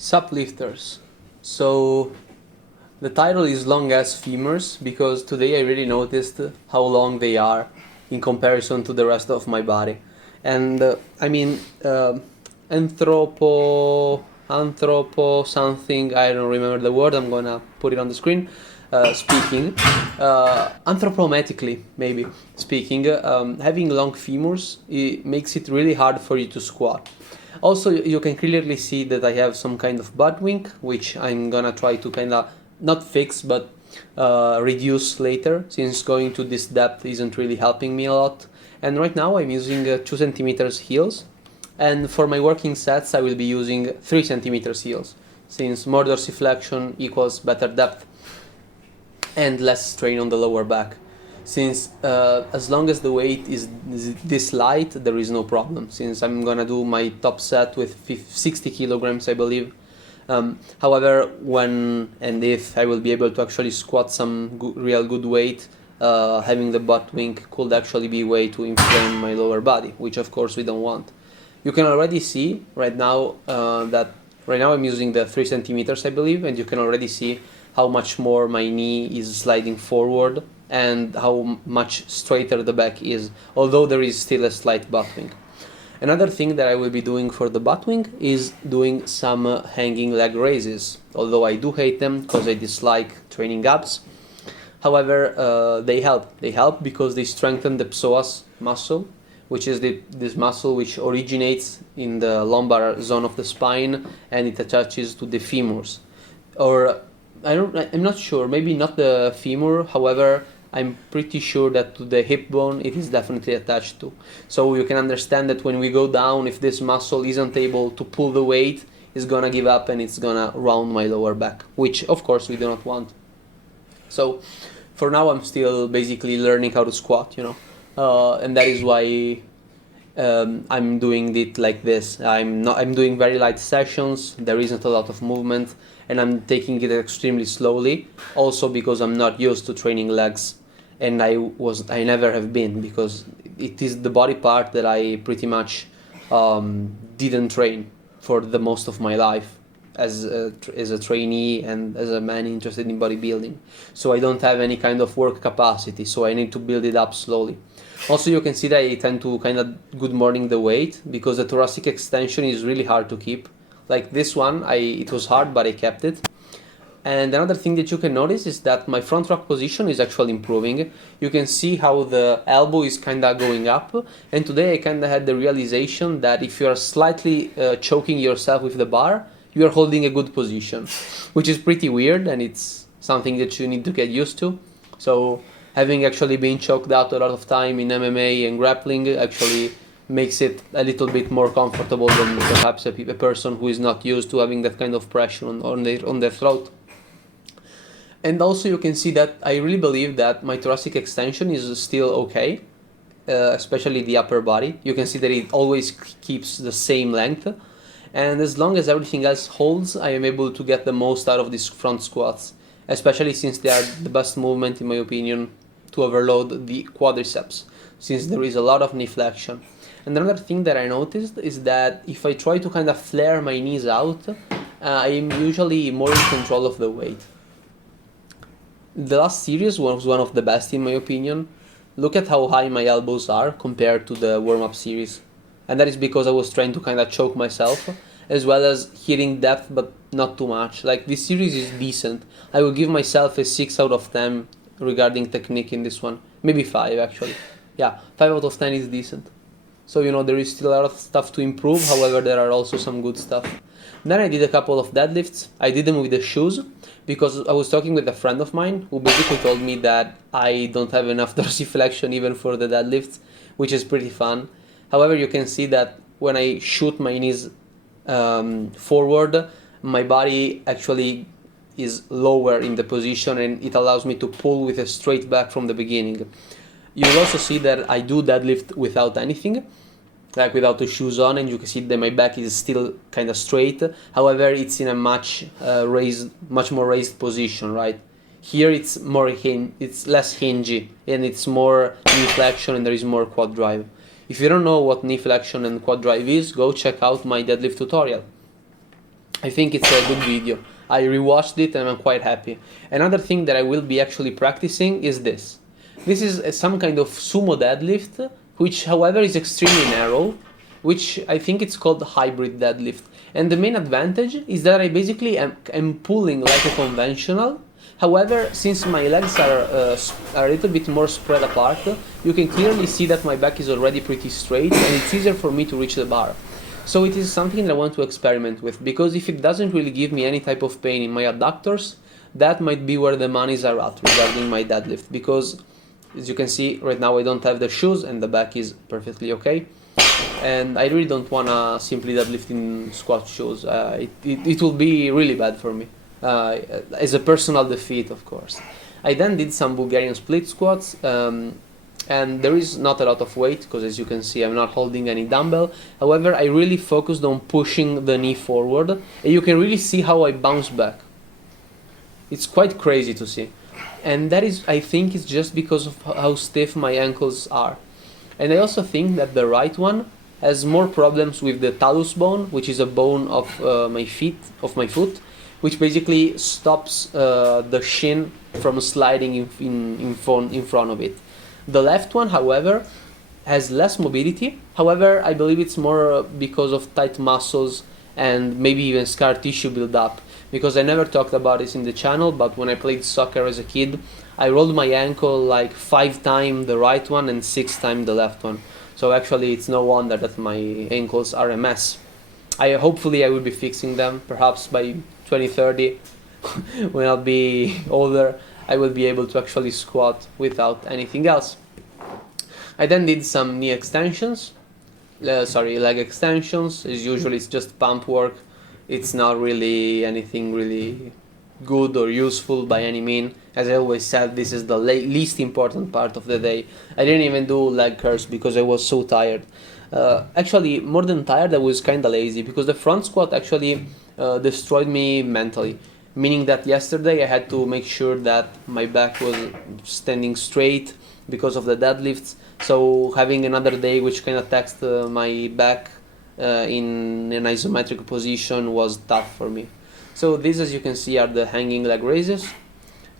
Suplifters. So the title is long as femurs because today I really noticed how long they are in comparison to the rest of my body. And anthropo something, I don't remember the word, I'm gonna put it on the screen. Anthropometrically, maybe speaking, having long femurs, it makes it really hard for you to squat. Also, you can clearly see that I have some kind of butt wink, which I'm gonna try to kind of not fix but reduce later, since going to this depth isn't really helping me a lot. And right now I'm using 2 centimeters heels, and for my working sets I will be using 3 centimeters heels, since more dorsiflexion equals better depth and less strain on the lower back. Since as long as the weight is this light, there is no problem, since I'm gonna do my top set with 60 kilograms, I believe. However, when and if I will be able to actually squat some real good weight, having the butt wink could actually be a way to inflame my lower body, which of course we don't want. You can already see right now I'm using the 3 centimeters, I believe, and you can already see how much more my knee is sliding forward and how much straighter the back is, although there is still a slight butt wink. Another thing that I will be doing for the butt wink is doing some hanging leg raises, although I do hate them because I dislike training abs. However, they help. They help because they strengthen the psoas muscle, which is this muscle which originates in the lumbar zone of the spine and it attaches to the femurs. Or I'm not sure, maybe not the femur, however, I'm pretty sure that to the hip bone it is definitely attached to. So you can understand that when we go down, if this muscle isn't able to pull the weight, it's gonna give up and it's gonna round my lower back, which of course we do not want. So for now I'm still basically learning how to squat, and that is why I'm doing it like this. I'm doing very light sessions, there isn't a lot of movement, and I'm taking it extremely slowly, also because I'm not used to training legs, and I never have been, because it is the body part that I pretty much didn't train for the most of my life as a trainee and as a man interested in bodybuilding. So I don't have any kind of work capacity, so I need to build it up slowly. Also, you can see that I tend to kind of good morning the weight, because the thoracic extension is really hard to keep. Like this one, it was hard, but I kept it. And another thing that you can notice is that my front rack position is actually improving. You can see how the elbow is kind of going up. And today I kind of had the realization that if you are slightly choking yourself with the bar, you are holding a good position, which is pretty weird, and it's something that you need to get used to. So having actually been choked out a lot of time in MMA and grappling actually makes it a little bit more comfortable than perhaps a person who is not used to having that kind of pressure on their throat. And also you can see that I really believe that my thoracic extension is still okay, especially the upper body. You can see that it always keeps the same length. And as long as everything else holds, I am able to get the most out of these front squats, especially since they are the best movement, in my opinion, to overload the quadriceps, since there is a lot of knee flexion. And another thing that I noticed is that if I try to kind of flare my knees out, I am usually more in control of the weight. The last series was one of the best, in my opinion. Look at how high my elbows are compared to the warm-up series. And that is because I was trying to kind of choke myself, as well as hitting depth, but not too much. Like, this series is decent. I will give myself a 6 out of 10 regarding technique in this one. Maybe 5, actually. Yeah, 5 out of 10 is decent. So, there is still a lot of stuff to improve. However, there are also some good stuff. Then I did a couple of deadlifts. I did them with the shoes, because I was talking with a friend of mine who basically told me that I don't have enough dorsiflexion even for the deadlifts, which is pretty fun. However, you can see that when I shoot my knees forward, my body actually is lower in the position, and it allows me to pull with a straight back from the beginning. You will also see that I do deadlift without anything, like without the shoes on, and you can see that my back is still kind of straight. However, it's in a much more raised position, right? Here it's less hingy, and it's more knee flexion, and there is more quad drive. If you don't know what knee flexion and quad drive is, go check out my deadlift tutorial. I think it's a good video. I rewatched it and I'm quite happy. Another thing that I will be actually practicing is this. This is some kind of sumo deadlift, which however is extremely narrow, which I think it's called hybrid deadlift. And the main advantage is that I basically am pulling like a conventional. However, since my legs are a little bit more spread apart, you can clearly see that my back is already pretty straight and it's easier for me to reach the bar. So it is something that I want to experiment with, because if it doesn't really give me any type of pain in my adductors, that might be where the monies are at regarding my deadlift, because as you can see right now I don't have the shoes and the back is perfectly okay. And I really don't want to simply deadlift in squat shoes. It will be really bad for me, as a personal defeat, of course. I then did some Bulgarian split squats, and there is not a lot of weight, because as you can see I'm not holding any dumbbell. However, I really focused on pushing the knee forward, and you can really see how I bounce back. It's quite crazy to see. And that is, I think, it's just because of how stiff my ankles are. And I also think that the right one has more problems with the talus bone, which is a bone of my foot, which basically stops the shin from sliding in front of it. The left one, however, has less mobility. However, I believe it's more because of tight muscles and maybe even scar tissue build-up. Because I never talked about this in the channel, but when I played soccer as a kid, I rolled my ankle like 5 times the right one and 6 times the left one. So actually it's no wonder that my ankles are a mess. Hopefully I will be fixing them, perhaps by 2030, when I'll be older, I will be able to actually squat without anything else. I then did some knee extensions, leg extensions. As usually it's just pump work. It's not really anything really good or useful by any mean. As I always said, this is the least important part of the day. I didn't even do leg curls because I was so tired. Actually, more than tired, I was kind of lazy, because the front squat actually destroyed me mentally. Meaning that yesterday I had to make sure that my back was standing straight because of the deadlifts. So having another day which kind of taxed my back in an isometric position was tough for me. So these, as you can see, are the hanging leg raises.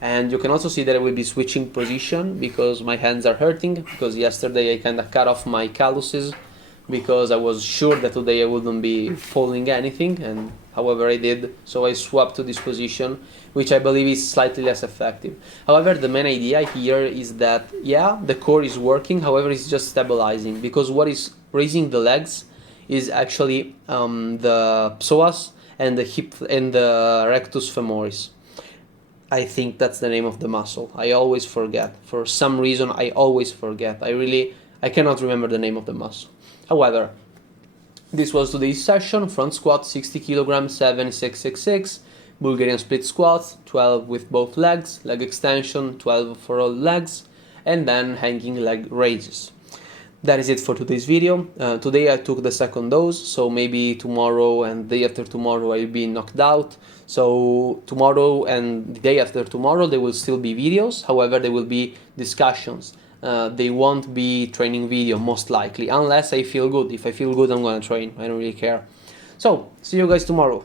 And you can also see that I will be switching position because my hands are hurting, because yesterday I kind of cut off my calluses because I was sure that today I wouldn't be pulling anything, and however I did, so I swapped to this position, which I believe is slightly less effective. However, the main idea here is that, yeah, the core is working, however it's just stabilizing, because what is raising the legs is actually the psoas and the hip and the rectus femoris. I think that's the name of the muscle. I always forget. For some reason, I always forget. I cannot remember the name of the muscle. However, this was today's session: front squat 60 kilograms, 7, 6, 6, 6, Bulgarian split squats, 12 with both legs, leg extension, 12 for all legs, and then hanging leg raises. That is it for today's video. Today I took the second dose, so maybe tomorrow and the day after tomorrow I'll be knocked out. So tomorrow and the day after tomorrow there will still be videos, however there will be discussions. They won't be training video, most likely, unless I feel good. If I feel good, I'm gonna train. I don't really care. So, see you guys tomorrow.